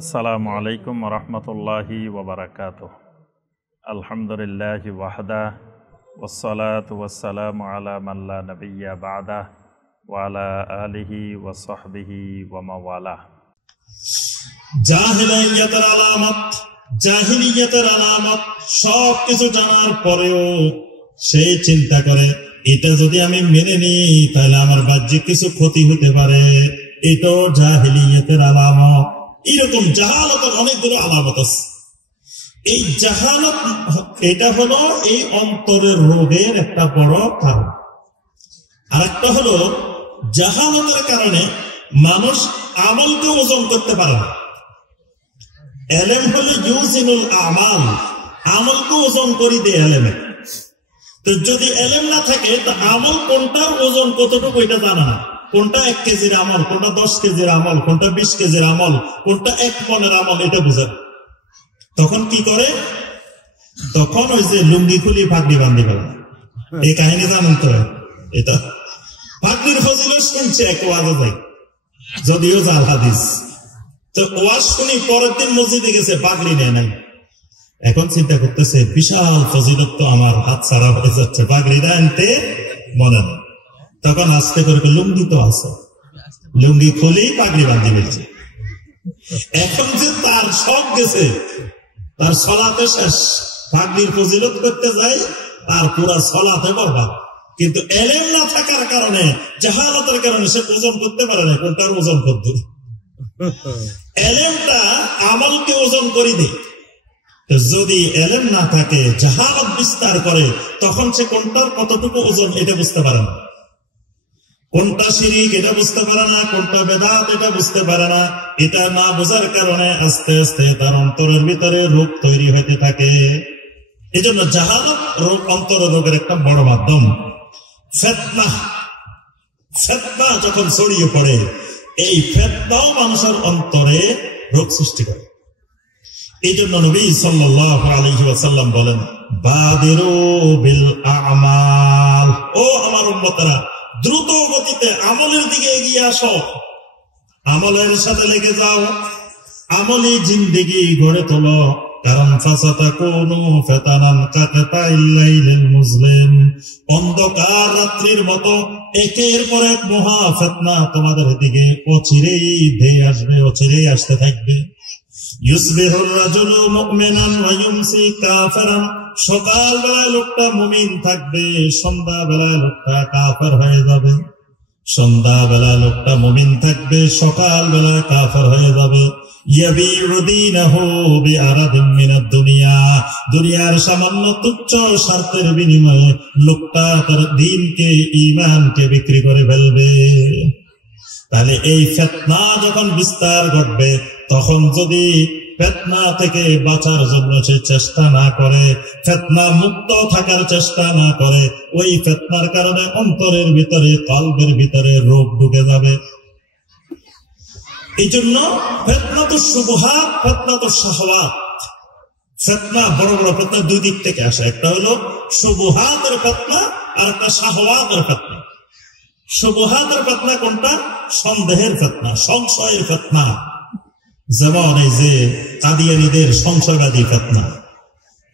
আসসালামু আলাইকুম রহমতুল্লাহি ওবরাকাতুহ। আলহামদুলিল্লাহি ওয়াহদা ওয়াসসালাতু ওয়াসসালামু আলা মান লা নাবিয়্যা বা'দা ওয়া আলা আলিহি ওয়া সাহবিহি ওয়া মাওয়ালা। জাহিলিয়াতের আলামত সব কিছু জানার পরেও সে চিন্তা করে এটা যদি আমি মেনে নিই তাহলে আমার বাহ্যিক কিছু ক্ষতি হতে পারে। এটাও জাহিলিয়াতের আলামত। এরকম জাহালতের অনেকগুলো আলামত আছে। এই জাহালত এটা হলো এই অন্তরের রোগের একটা বড় কারণ। আর একটা হলো জাহালতের কারণে মানুষ আমলকে ওজন করতে পারে না। এলেম হলো ইউজিনুল আমাল, আমলকে ওজন করে দেয় এলেমে। তো যদি এলেম না থাকে তা আমল কোনটার ওজন কতটুকু এটা জানা না। কোনটা 1 কেজির আমল, কোনটা 10 কেজির আমল, কোনটা 20 কেজির আমল, কোনটা 1 মনের আমল, এটা বুঝেন। তখন কি করে? তখন ওই যে লুঙ্গি খুলি পাগড়ি বান্ধি ফেলে। এই কাহিনী জানেন তো? এটা পাগড়ির ফজিলত শুনছে এক ওয়াজে যাই, যদিও জাল হাদিস। তো ওয়াজ শুনি পরের দিন মসজিদে গেছে, পাগড়ি নেয় নাই। এখন চিন্তা করতেছে বিশাল ফজিলত তো আমার হাত ছাড়া হয়ে যাচ্ছে, পাগড়িটা আনতে মনে নেই। তখন আস্তে করে লুঙ্গি তো আছে, লুঙ্গি খুলি পাগড়ি বান্ধি ফেলছে। এখন যে তার সব গেছে, তার সলাতে শেষ, পাগড়ির ফজিলত করতে যায়, তার পুরা সলাতে বরবাদ। কিন্তু এলেম না থাকার কারণে, জাহালতের কারণে সে ওজন করতে পারে না কোনটার ওজন করতে। এলেমটা আমলকে ওজন করে দেয়। যদি এলেম না থাকে, জাহালত বিস্তার করে, তখন সে কোনটার কতটুকু ওজন এটা বুঝতে পারে না। কোনটা শিরক এটা বুঝতে পারে না, কোনটা বেদাত এটা বুঝতে পারে না। এটা না বোঝার কারণে আস্তে আস্তে তার অন্তরের ভিতরে রোগ তৈরি হতে থাকে। এই জন্য জাহালত রোগ, অন্তরের রোগের একটা বড় মাধ্যম। ফিতনা যখন ছড়িয়ে পড়ে, এই ফিতনাও মানুষের অন্তরে রোগ সৃষ্টি করে। এই জন্য নবী সাল্লাল্লাহু আলাইহি ওয়াসাল্লাম বলেন, বাদিরু বিল আমাল, ও আমার উম্মতেরা, দ্রুত গতিতে আমলের দিকে এগিয়ে আসো, আমলের সাথে লেগে যাও, আমলি জিন্দেগি গড়ে তোলো। কারণ অন্ধকার রাত্রির মতো একের পর এক মহা ফিতনা তোমাদের দিকে অচিরেই ধেয়ে আসবে, অচিরেই আসতে থাকবে। ইউসবিহুর রাজুলু মুমিনান ওয়া ইউমসি কাফিরান, সকাল বেলায় লোকটা মুমিন থাকবে, সন্ধ্যা বেলায় লোকটা কাফের হয়ে যাবে। সন্ধ্যা বেলায় লোকটা মুমিন থাকবে, সকাল বেলায় কাফের হয়ে যাবে। ইয়াবিউ দীনাহু বিআরাদিন মিনাদ দুনিয়া, দুনিয়ার সামান্য তুচ্ছ স্বার্থের বিনিময়ে লোকটা তার দ্বীনকে, ঈমানকে বিক্রি করে ফেলবে। তাহলে এই ফিতনা যখন বিস্তার ঘটবে, তখন যদি ফিতনা থেকে বাঁচার জন্য সে চেষ্টা না করে, ফিতনা মুক্ত থাকার চেষ্টা না করে, ওই ফিতনার কারণে অন্তরের ভিতরে, কলবের ভিতরে রোগ ঢুকে যাবে। এই জন্য ফিতনা তো শুবহাত, ফিতনা তো শাহওয়াত। ফিতনা বড় বড় ফিতনা দুই দিক থেকে আসে। একটা হলো শুবহাতের ফিতনা, আর একটা শাহওয়াতের ফিতনা। শুবহাতের ফিতনা কোনটা? সন্দেহের ফিতনা, সংশয়ের ফিতনা। যেমন এই যে কাদিয়ানীদের সংশয়বাদী ফিতনা,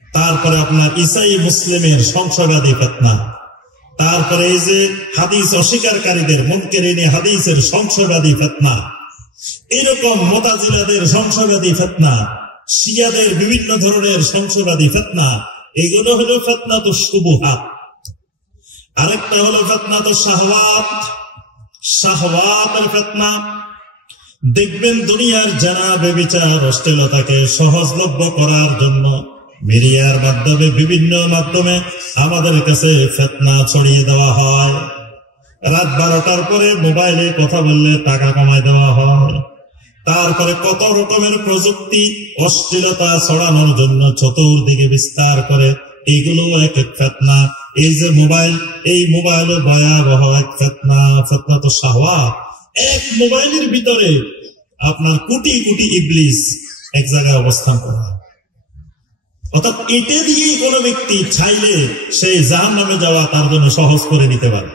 তারপরে আপনার ঈসাই মুসলিমের সংশয়বাদী ফিতনা, তারপরে এই যে হাদিস অস্বীকারীদের, মুনকিরিনে হাদিসের সংশয়বাদী ফিতনা, এরকম মুতাজিলাদের সংশয়বাদী ফিতনা, শিয়াদের বিভিন্ন ধরনের সংশয়বাদী ফিতনা। এগুলো হলো ফিতনাতু শুবহাত। আরেকটা হলো ফিতনাতু শাহওয়াত, শাহওয়াতের ফিতনা। দেখবেন দুনিয়ার জানা ব্যভিচার, অশ্লীলতাকে সহজলভ্য করার জন্য মিডিয়ার মাধ্যমে, বিভিন্ন মাধ্যমে আমাদের কাছে ফিতনা ছড়িয়ে দেওয়া হয়। রাত 12টার পরে মোবাইলে কথা বললে টাকা কামাই দেওয়া হয়। তারপরে কত রকমের প্রযুক্তি অশ্লীলতা ছড়ানোর জন্য চতুর্দিকে বিস্তার করে। এইগুলো এক এক ফিতনা। এই যে মোবাইল, এই মোবাইলও ভয়াবহ এক ফিতনা, ফিতনা তো শাহওয়াত। এক মোবাইলের ভিতরে আপনার কোটি কোটি ইবলিস এক জায়গায় অবস্থান করে। অর্থাৎ এটা দিয়েই কোনো ব্যক্তি চাইলে সেই জাহান্নামে যাওয়া তার জন্য সহজ করে নিতে পারে।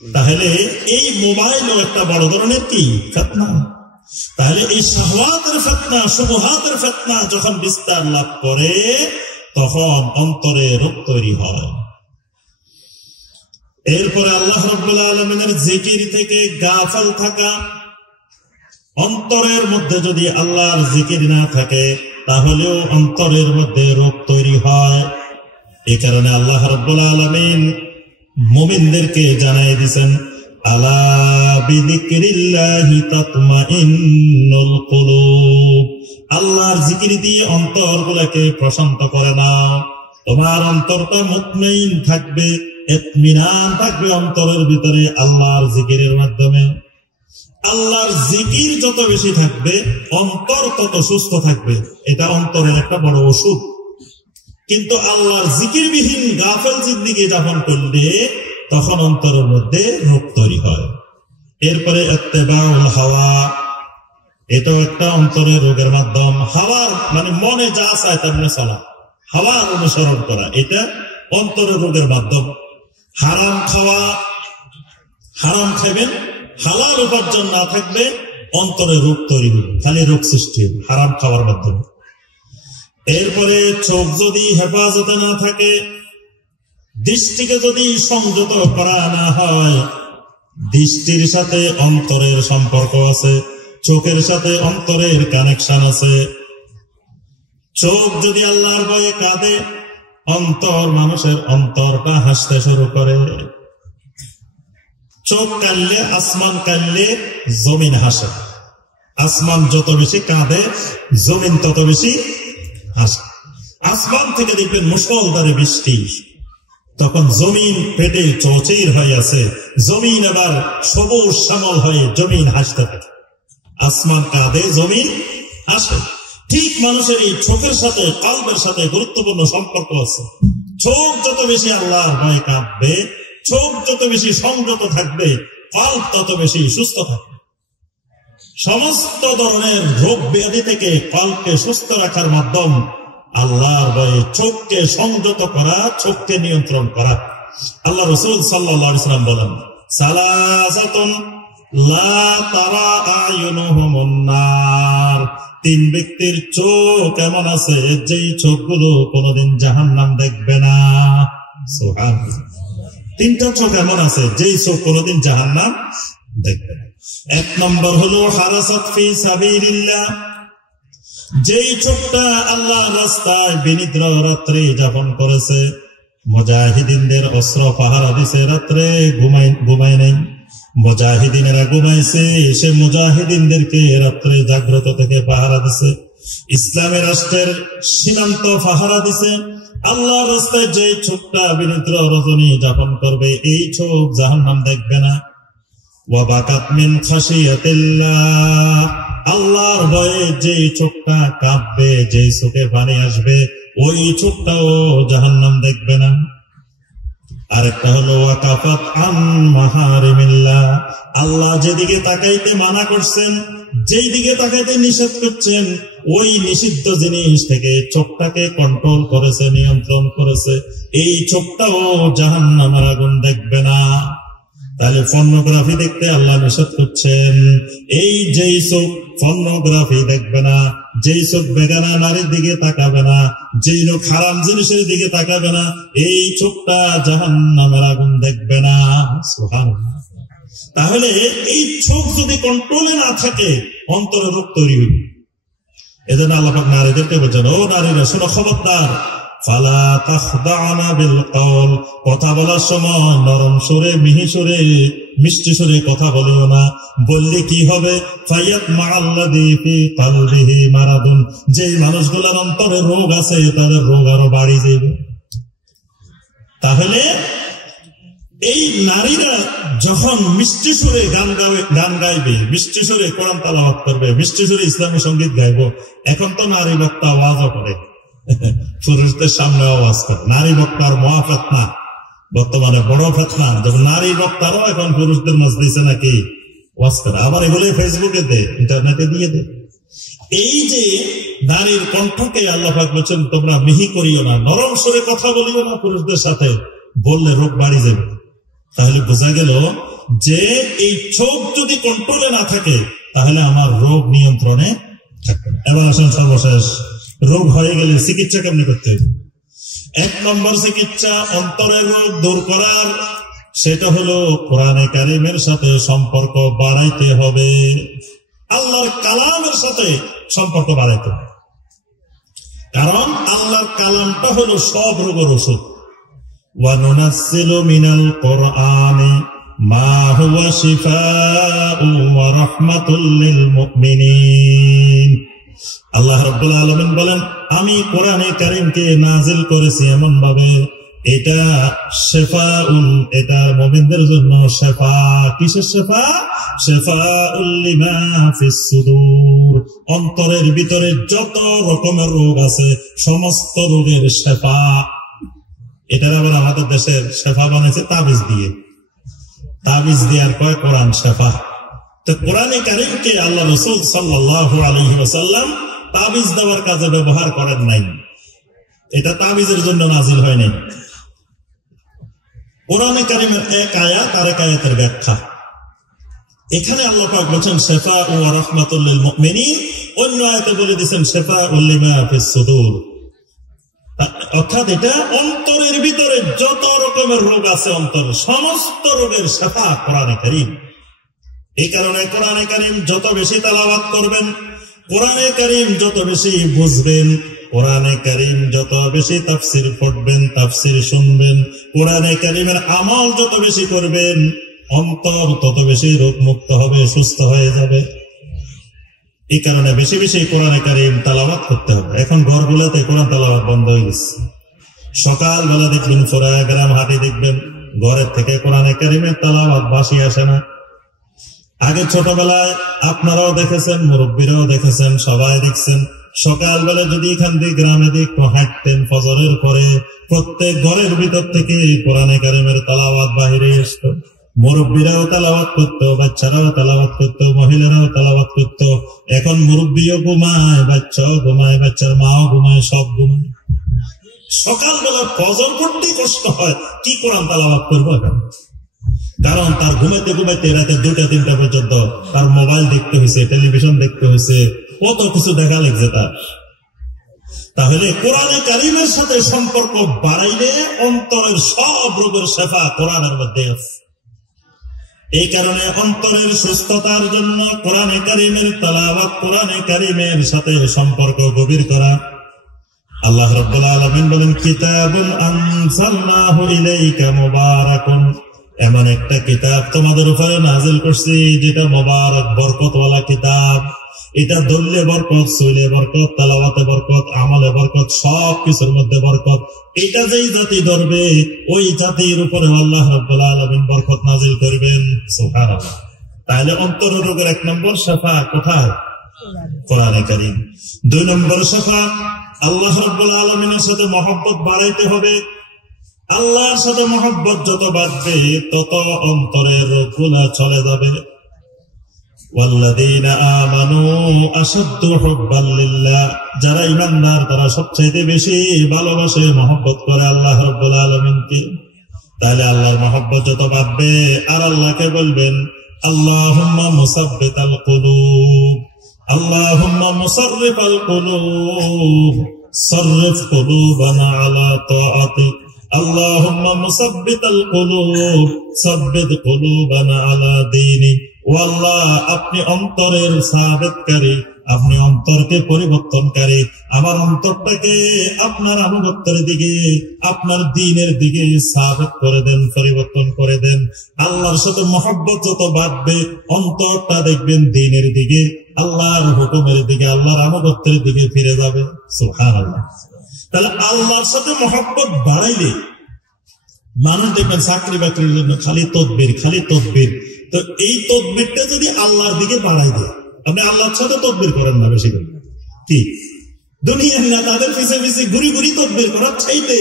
তাহলে এই মোবাইলও একটা বড় ধরনের কি ফিতনা। তাহলে এই শাহওয়াতের ফিতনা, শুবহাতের ফিতনা যখন বিস্তার লাভ করে তখন অন্তরে রোগ তৈরি হয়। এরপরে আল্লাহ রাব্বুল আলামিনের জিকির থেকে গাফিল থাকা, অন্তরের মধ্যে যদি আল্লাহর জিকির না থাকে তাহলেও অন্তরের মধ্যে রোগ তৈরি হয়। এই কারণে আল্লাহ রাব্বুল আলামিন মুমিনদেরকে জানাই দিয়েছেন, আলা বিযিকরিল্লাহি তাতমাইন্নুল কুলুব, আল্লাহর জিকির দিয়ে অন্তরগুলোকে প্রশান্ত করে নাও। তোমার অন্তরটা মুতমাইন থাকবে, ইতমিনান থাকবে অন্তরের ভিতরে আল্লাহর জিকিরের মাধ্যমে। আল্লাহর জিকির যত বেশি থাকবে অন্তর তত সুস্থ থাকবে, এটা অন্তরের একটা বড় ওষুধ। কিন্তু আল্লাহর জিকিরবিহীন গাফেল জিন্দেগি যাপন করলে তখন অন্তরের মধ্যে রোগ তৈরি হয়। এরপরে ইত্তেবাউল হাওয়া, এটাও একটা অন্তরের রোগের মাধ্যম। হাওয়ার মানে মনে যা চায় তেমনি চলা, হাওয়ার অনুসরণ করা, এটা অন্তরের রোগের মাধ্যম। হারাম খাওয়া, হারাম খাবেন, হালাল উপার্জন না থাকবে অন্তরে রোগ তৈরি হবে, খালি রোগ সৃষ্টি হবে হারাম খাওয়ার মাধ্যমে। এরপরে চোখ যদি হেফাজতে না থাকে, দৃষ্টিকে যদি সংযত করা না হয়, দৃষ্টির সাথে অন্তরের সম্পর্ক আছে, চোখের সাথে অন্তরের কানেকশন আছে। চোখ যদি আল্লাহর ভয়ে কাঁদে, অন্তর, মানুষের অন্তরটা হাসতে শুরু করে। চোখ কাঁদলে, আসমান কাঁদলে জমিন হাসে। আসমান যত বেশি কাঁদে জমিন তত বেশি হাসে। আসমান থেকে দেখবেন মুষলধারে বৃষ্টি, তখন জমিন পেটে চৌচির হয়ে আছে, জমিন আবার সবুজ শ্যামল হয়ে জমিন হাসতে থাকে। আসমান কাঁদে, জমিন হাসে। ঠিক মানুষের এই চোখের সাথে কলবের সাথে গুরুত্বপূর্ণ সম্পর্ক আছে। চোখ যত বেশি আল্লাহর ভয়ে কাঁদবে, চোখ যত বেশি সংযত থাকবে, কলব তত বেশি সুস্থ থাকবে। সমস্ত ধরনের রোগ ব্যাধি থেকে কলবকে সুস্থ রাখার মাধ্যম আল্লাহর ভয়ে চোখকে সংযত করা, চোখকে নিয়ন্ত্রণ করা। আল্লাহ রাসূল সাল্লাল্লাহু আলাইহি ওয়াসাল্লাম বলেন, সালাসাতুন লা তারা আয়ুনুহুমুন নার, তিন ব্যক্তির চোখ এমন আছে যেই চোখগুলো কোনোদিন জাহান্নাম দেখবে না। সুবহানাল্লাহ। তিনটা চোখ এমন আছে যেই চোখ কোনোদিন জাহান্নাম দেখবে না। এক নম্বর হলো হারাসাত ফি সাবিলিল্লাহ, যেই চোখটা আল্লাহর রাস্তায় বিনিদ্র রাত্রে যাপন করেছে, মুজাহিদিনদের অস্ত্র পাহারা দিছে, রাত্রে ঘুমায় নাই, মুজাহিদিনেরা ঘুমাইছে, সে মুজাহিদিনদেরকে রাত্রে জাগ্রত থেকে পাহারা দিছে, ইসলামের রাষ্ট্রের সীমান্ত পাহারা দিছে। আল্লাহর রাস্তায় যে চোখটা বিনিদ্র রজনী যাপন করবে, এই চোখ জাহান্নাম দেখবে না। ওয়া বাকাত মিন খাশিয়াতিল্লাহ, আল্লাহর ভয়ে যে চোখটা কাঁদবে, যে চোখে পানি আসবে, ওই চোখটাও জাহান্নাম দেখবে না। আরেকটা হলো ওয়াকাফাত আন মাহারিমিল্লাহ, আল্লাহ যেদিকে তাকাইতে মানা করছেন, যেই দিকে তাকাইতে নিষেধ করছেন, ওই নিষিদ্ধ জিনিস থেকে চোখটাকে কন্ট্রোল করেছে, নিয়ন্ত্রণ করেছে, এই চোখটাও জাহান্নামের আগুন দেখবে না। তাহলে পর্নোগ্রাফি দেখতে আল্লাহ নিষেধ করছেন, এই যেই চোখ পর্নোগ্রাফি দেখবে না, যেই চোখ বেগানা নারীর দিকে তাকাবে না, যেই লোক হারাম জিনিসের দিকে তাকাবে না, এই চোখটা জাহান্নামের আগুন দেখবে না। সুবহানাল্লাহ। তাহলে এই চোখ যদি কন্ট্রোলে না থাকে অন্তরে রোগ তৈরি হবে। এজন্য আল্লাহ পাক নারীদেরকে বলছেন, ও নারীরা শোনো, খবরদার, ফালা তাখদা'না বিল কওল, কথা বলার সময় নরম সুরে, মিহি সুরে, মিষ্টি সুরে কথা বলিও না। বললে কি হবে? ফায়াতমা আল্লাযী ফি কলবিহি মারাদুন, যেই মানুষগুলোর অন্তরে রোগ আছে তাদের রোগ আরো বাড়ি যাবে। তাহলে এই নারীরা যখন মিষ্টি সুরে গান গাইবে, মিষ্টি সুরে কোরআন তেলাওয়াত করবে, মিষ্টি সুরে ইসলামী সঙ্গীত গাইবো, এখন তো নারী বক্তা আওয়াজও করে, পুরুষদের সামনে আওয়াজ করে। নারী বক্তার মহা ফিতনা, বর্তমানে বড় ফিতনা, যখন নারী বক্তারও এখন পুরুষদের মজলিসে নাকি ওয়াজ করে, আবার এগুলো ফেসবুকে দে, ইন্টারনেটে দিয়ে দে। এই যে নারীর কণ্ঠকে আল্লাহ পাক বলছেন, তোমরা মিহি করিও না, নরম সুরে কথা বলিও না পুরুষদের সাথে, বললে রোগ বাড়ি যাবে। তাহলে বোঝা গেল যে এই চোখ যদি কন্ট্রোলে না থাকে তাহলে আমার রোগ নিয়ন্ত্রণে থাকবে না। এবার আসেন সর্বশেষ, রোগ হয়ে গেলে চিকিৎসা কেমনি করতে হবে? 1 নম্বর চিকিৎসা অন্তরের রোগ দূর করার, সেটা হলো কোরআনে কারিমের সাথে সম্পর্ক বাড়াইতে হবে। আল্লাহর কালামের সাথে সম্পর্ক বাড়াইতে হবে, কারণ আল্লাহর কালামটা হলো সব রোগের ওষুধ। ওয়ানুনাজ্জিলু মিনাল কোরআনি মা হুয়া শিফাউন ওয়া রাহমাতুল লিল মুমিনিন। আল্লাহ রাব্বুল আলামিন বলেন, আমি কোরআনে কারীমকে নাজিল করেছি এমন ভাবে এটা শিফাউন, এটা মুমিনদের জন্য শিফা। কিসের শিফা? শিফাউল লিমা ফিস সুদূর, অন্তরের ভিতরে যত রকমের রোগ আছে সমস্ত রোগের শিফা। এটার আবার আমাদের দেশের শিফা বানাইছে তাবিজ দিয়ে, তাবিজ দেওয়ার কয় কোরআন শিফা। তো কোরআনে কারীমকে আল্লাহ রাসূল সাল্লাল্লাহু আলাইহি ওয়াসাল্লাম তাবিজ দেওয়ার কাজে ব্যবহার করেন নাই, এটা তাবিজের জন্য নাজিল হয় নাই। কোরআনে কারীমের এক আয়াত আর এক আয়াতের ব্যাখ্যা। এখানে আল্লাহ পাক বলেছেন শিফা ওয়া রাহমাতুল লিল মুমিনিন, অন্য আয়াতে বলে দিয়েছেন শিফাউল লিমা ফিস সুদূর, অর্থাৎ এটা অন্তরের ভিতরে যত রকমের রোগ আছে অন্তরের সমস্ত রোগের শিফা কোরআনে কারীম। এই কারণে কোরআনে কারীম যত বেশি তেলাওয়াত করবেন, কোরআনে কারীম যত বেশি বুঝবেন, কোরআনে কারীম যত বেশি তাফসীর পড়বেন, তাফসীর শুনবেন, কোরআনে কারীমের আমল যত বেশি করবেন, অন্তর তত বেশি রোগ মুক্ত হবে, সুস্থ হয়ে যাবে। এই কারণে বেশি বেশি কোরআনে কারীম তেলাওয়াত করতে হবে। এখন ঘরগুলোতে কোরআন তেলাওয়াত বন্ধ হয়ে গেছে। সকালবেলা দেখবেন পুরা গ্রাম হাটে দেখবেন ঘরের থেকে কোরআনে কারীমের তেলাওয়াত বাসি আসে না। আগে ছোটবেলায় আপনারাও দেখেছেন, মুরব্বীরাও দেখেছেন, সবাই দেখছেন, সকালবেলা যদি এখান থেকে গ্রামে দিয়ে একটু হাঁটতেন ফজরের পরে, প্রত্যেক ঘরের ভিতর থেকে কোরআনে কারীমের তেলাওয়াত বাহিরে আসতো। মুরব্বীরাও তেলাওয়াত করতো, বাচ্চারাও তেলাওয়াত করতো, মহিলারাও তেলাওয়াত করতো। এখন মুরব্বীও ঘুমায়, বাচ্চাও ঘুমায়, বাচ্চার মাও ঘুমায়, সব ঘুমায়। সকালবেলা ফজর পড়তেই কষ্ট হয়, কি কোরআন তেলাওয়াত করবো এখন? কারণ তার ঘুমাইতে ঘুমাইতে রাতে 2টা-3টা পর্যন্ত তার মোবাইল দেখতে হয়েছে, টেলিভিশন দেখতে হয়েছে, কত কিছু দেখা লাগছে তার। তাহলে কোরআনে কারীমের সাথে সম্পর্ক বাড়াইলে অন্তরের সব রোগের শিফা কোরআনের মধ্যে আছে। এই কারণে অন্তরের সুস্থতার জন্য কোরআনে কারীমের তেলাওয়াত, কোরআনে কারীমের সাথে সম্পর্ক গভীর করা। আল্লাহ রাব্বুল আলামিন বলেন, কিতাবুন আনজালনাহু ইলাইকা মুবারাকুন, এমন একটা কিতাব তোমাদের উপরে নাজিল করছি যেটা মোবারক, বরকতওয়ালা কিতাব। এটা ধরলে বরকত, শুনলে বরকত, তেলাওয়াতে বরকত, আমলে বরকত, সব কিছুর মধ্যে বরকত। এটা যেই জাতি ধরবে ওই জাতির উপরে আল্লাহ রাব্বুল আলামিন বরকত নাজিল করবেন। সুবহানাল্লাহ। তাহলে অন্তরের রোগের 1 নম্বর শিফা কোথায়? কোরআনে কারীম। 2 নম্বর শিফা আল্লাহ রাব্বুল আলামিনের সাথে মহব্বত বাড়াইতে হবে। আল্লাহর সাথে মহব্বত যত বাড়বে তত অন্তরের রোগগুলা চলে যাবে। ওয়াল্লাযীনা আমানু আশাদ্দু হুব্বান লিল্লাহ, যারা ঈমানদার তারা সবচেয়ে বেশি ভালোবাসে, মহব্বত করে আল্লাহ রাব্বুল আলামিনকে। তাহলে আল্লাহর মহব্বত যত বাড়বে আর আল্লাহকে বলবেন আল্লাহুম্মা মুসাব্বিতাল কুলুব, আল্লাহুম্মা মুসাররিফাল কুলুব, সাররিফ কুলুবানা আলা তাআতিক, আল্লাহুম্মা মুসাব্বিতাল কুলুব, সাব্বিত কুলুবানা আলা দীনিক। ও আল্লাহ, আপনি অন্তরের সাবেতকারী, আপনি অন্তরকে পরিবর্তনকারী, আমার অন্তরটাকে আপনার আনুগত্যের দিকে, আপনার দ্বীনের দিকে সাবেত করে দেন, পরিবর্তন করে দেন। আল্লাহর সাথে মহব্বত যত বাড়বে অন্তরটা দেখবেন দ্বীনের দিকে, আল্লাহর হুকুমের দিকে, আল্লাহর আনুগত্যের দিকে ফিরে যাবে। সুবহানাল্লাহ। তাহলে আল্লাহর সাথে মহব্বত বাড়াইলে মানুষ দেখবেন চাকরি বাকরির জন্য খালি তদবির, খালি তদবির। তো এই তদবিরটা যদি আল্লাহর দিকে বাড়াই দেয়, আপনি আল্লাহর সাথে তদবির করেন না বেশি করে, কি দুনিয়ার না তাদের পিছে পিছে ঘুরি ঘুরি তদবির করার চাইতে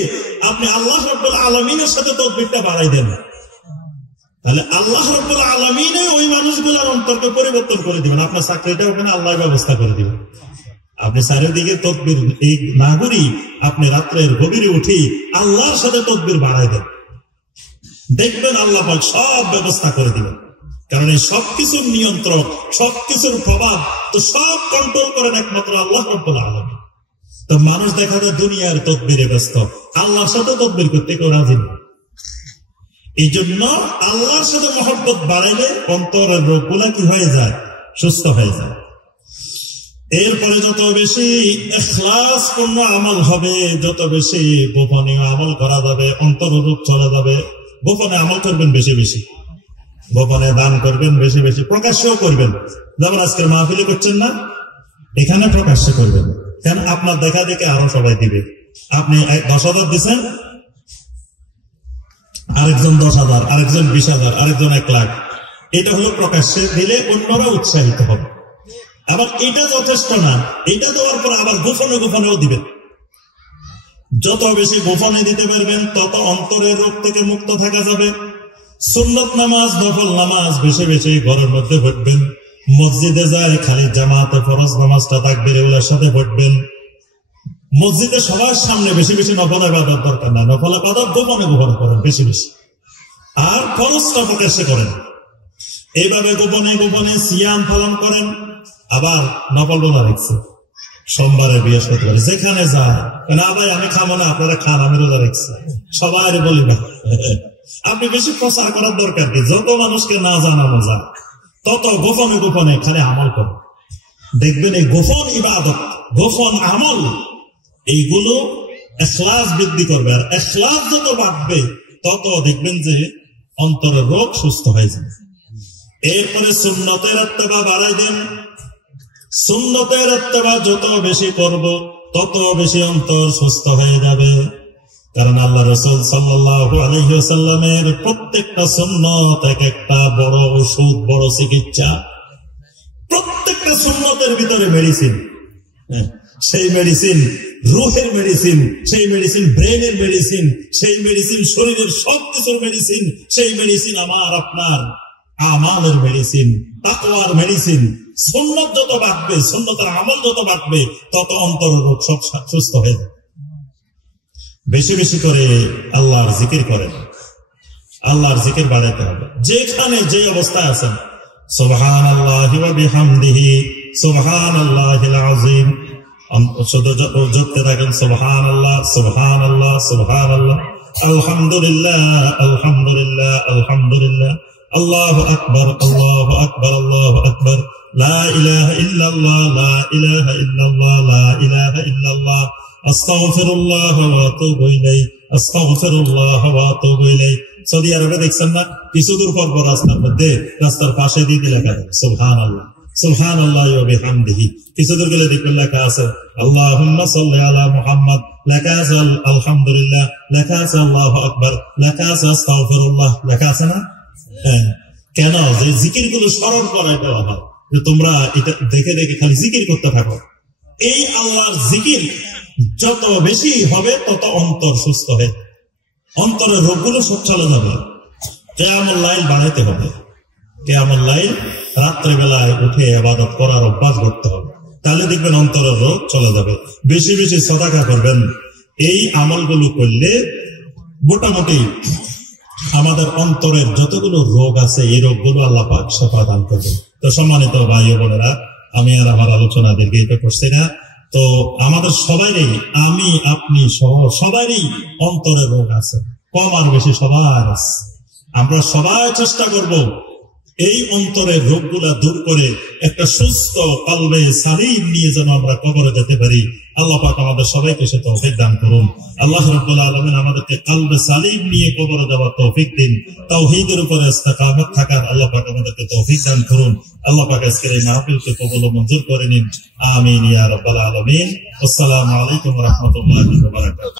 আপনি আল্লাহ রাব্বুল আলামিনের সাথে তদবিরটা বাড়াই দেন। তাহলে আল্লাহ রাব্বুল আলামিনে ওই মানুষগুলোর অন্তরকে পরিবর্তন করে দিবেন। আপনার চাকরিটা ওখানে আল্লাহ ব্যবস্থা করে দিবেন। আপনি চারিদিকে তদবির এই না করি, আপনি রাত্রের গভীরে উঠি আল্লাহর সাথে তদবির বাড়াই দেন, দেখবেন আল্লাহ পাক সব ব্যবস্থা করে দিবেন। কারণ এই সবকিছুর নিয়ন্ত্রক, সবকিছুর প্রভাব তো সব কন্ট্রোল করেন একমাত্র আল্লাহ রাব্বুল আলামিন। তো মানুষ দেখা যায় দুনিয়ার তদবিরে ব্যস্ত, আল্লাহর সাথে তদবির করতে কেউ রাজি না। এই জন্য আল্লাহর সাথে মহব্বত বাড়াইলে অন্তরের রোগগুলা কি হয়ে যায়? সুস্থ হয়ে যায়। এরপরে যত বেশি ইখলাসপূর্ণ আমল হবে, যত বেশি গোপনীয় আমল করা যাবে, অন্তর রোগ চলে যাবে। গোপনে আমল করবেন বেশি বেশি, গোপনে দান করবেন বেশি বেশি, প্রকাশ্যেও করবেন। যেমন আজকের মাহফিলে করছেন না, এখানে প্রকাশ্যে করবেন। কেন? আপনার দেখা দেখে আরো সবাই দিবে। আপনি 10,000 দিচ্ছেন, আরেকজন 10,000, আরেকজন 20,000, আরেকজন 1 লাখ। এটা হলো প্রকাশ্যে দিলে অন্যরা উৎসাহিত হবে। আবার এটা যথেষ্ট না, এটা দেওয়ার পর আবার গোপনে গোপনেও দিবেন। যত বেশি গোপনে দিতে পারবেন তত অন্তরের রোগ থেকে মুক্ত থাকা যাবে। সুন্নত নামাজ, নফল নামাজ বেশি বেশি ঘরের মধ্যে পড়বেন। মসজিদে যায় খালি জামাতে ফরজ নামাজটা তাকবীর এগুলোর সাথে পড়বেন। মসজিদে সবার সামনে বেশি বেশি নফল ইবাদত দরকার না, নফল ইবাদত গোপনে গোপনে করেন বেশি বেশি, আর ফরজটা প্রকাশ্যে করেন। এইভাবে গোপনে গোপনে সিয়াম পালন করেন। আবার নফল রোজা রাখছে সোমবারে, বৃহস্পতিবারে, যেখানে যায় না ভাই আমি খাবো না, আপনারা খান, আমি রোজা রাখছি, সবাই বলি না। আপনি বেশি প্রচার করার দরকার কি? যত মানুষকে না জানানো যায় তত গোপনে গোপনে খালি আমল করেন। দেখবেন এই গোপন ইবাদত, গোপন আমল, এইগুলো ইখলাস বৃদ্ধি করবে। আর ইখলাস যত বাড়বে তত দেখবেন যে অন্তরের রোগ সুস্থ হয়ে যাবে। এরপরে সুন্নতের ইত্তেবা বাড়াই দেন। সুন্নতের ইত্তেবা যত বেশি করব তত বেশি অন্তর সুস্থ হয়ে যাবে। কারণ আল্লাহ রাসূল সাল্লাল্লাহু আলাইহি ওয়াসাল্লামের প্রত্যেকটা সুন্নত এক একটা বড় ওষুধ, বড় চিকিৎসা। প্রত্যেকটা সুন্নতের ভিতরে মেডিসিন। সেই মেডিসিন রুহের মেডিসিন, সেই মেডিসিন ব্রেনের মেডিসিন, সেই মেডিসিন শরীরের সবকিছুর মেডিসিন, সেই মেডিসিন আমার আপনার আমালের মেডিসিন, তাকওয়ার মেডিসিন। সুন্নত যত বাড়বে, সুন্নতের আমল যত বাড়বে তত অন্তরের রোগ সব সুস্থ হয়ে যাবে। বেশি বেশি করে আল্লাহর জিকির করেন, আল্লাহর জিকির বাড়াতে হবে। যেখানে যে অবস্থায় আছেন, সুবহানাল্লাহি ওয়া বিহামদিহি সুবহানাল্লাহিল আযীম, শুধু জপতে থাকেন সুবহানাল্লাহ সুবহানাল্লাহ সুবহানাল্লাহ, আলহামদুলিল্লাহ আলহামদুলিল্লাহ আলহামদুলিল্লাহ, আল্লাহু আকবার আল্লাহু আকবার আল্লাহু আকবার, লা ইলাহা ইল্লাল্লাহ লা ইলাহা ইল্লাল্লাহ লা ইলাহা ইল্লাল্লাহ, আস্তাগফিরুল্লাহ ওয়া আতুবু ইলাইহি আস্তাগফিরুল্লাহ ওয়া আতুবু ইলাইহি। সৌদি আরবে দেখছেন না, কিছু দূর পর পর রাস্তার মধ্যে, রাস্তার পাশে দিয়ে লেখা থাকে সুবহানাল্লাহ সুবহানাল্লাহি ওয়া বিহামদিহি। কিছু দূর গেলে দেখবেন লেখা আছে আল্লাহুম্মা সাল্লি আলা মুহাম্মদ, লেখা আছে আলহামদুলিল্লাহ, লেখা আছে আল্লাহু আকবার, লেখা আছে আস্তাগফিরুল্লাহ, লেখা আছে না? কেন? যে জিকির গুলো স্মরণ করাই দেওয়া হয়, যে তোমরা এটা দেখে দেখে খালি জিকির করতে থাকো। এই আল্লাহর জিকির যত বেশি হবে তত অন্তর সুস্থ হয়, অন্তরের রোগগুলো সব চলে যাবে। কিয়ামুল লাইল বাড়াইতে হবে। কিয়ামুল লাইল রাত্রে বেলায় উঠে ইবাদত করার অভ্যাস করতে হবে, তাহলে দেখবেন অন্তরের রোগ চলে যাবে। বেশি বেশি সাদাকা করবেন। এই আমলগুলো করলে মোটামুটি আমাদের অন্তরের যতগুলো রোগ আছে এই রোগগুলো আল্লাহ পাক শিফা দান করবেন। তো সম্মানিত ভাই ও বোনেরা, আমি আর আমার আলোচনা দীর্ঘায়িত করছি না। তো আমাদের সবাইরই, আমি আপনি সহ সবারই অন্তরের রোগ আছে, কম আর বেশি সবার আছে। আমরা সবাই চেষ্টা করব এই অন্তরের রোগগুলা দূর করে একটা সুস্থ কলবে সালিম নিয়ে যেন আমরা কবরে যেতে পারি। আল্লাহ পাক আমাদের সবাইকে সে তৌফিক দান করুন। আল্লাহ রাব্বুল আলামিন আমাদেরকে কলবে সালিম নিয়ে কবরে যাওয়ার তৌফিক দিন। তাওহীদের উপরে ইস্তেকামত থাকার আল্লাহ পাক আমাদেরকে তৌফিক দান করুন। আল্লাহ পাক আজকের এই মাহফিলকে কবুল ও মঞ্জুর করে নিন। আমিন ইয়া রাব্বাল আলামিন। আসসালামু আলাইকুম ওয়া রাহমাতুল্লাহি ওয়া বারাকাতুহু।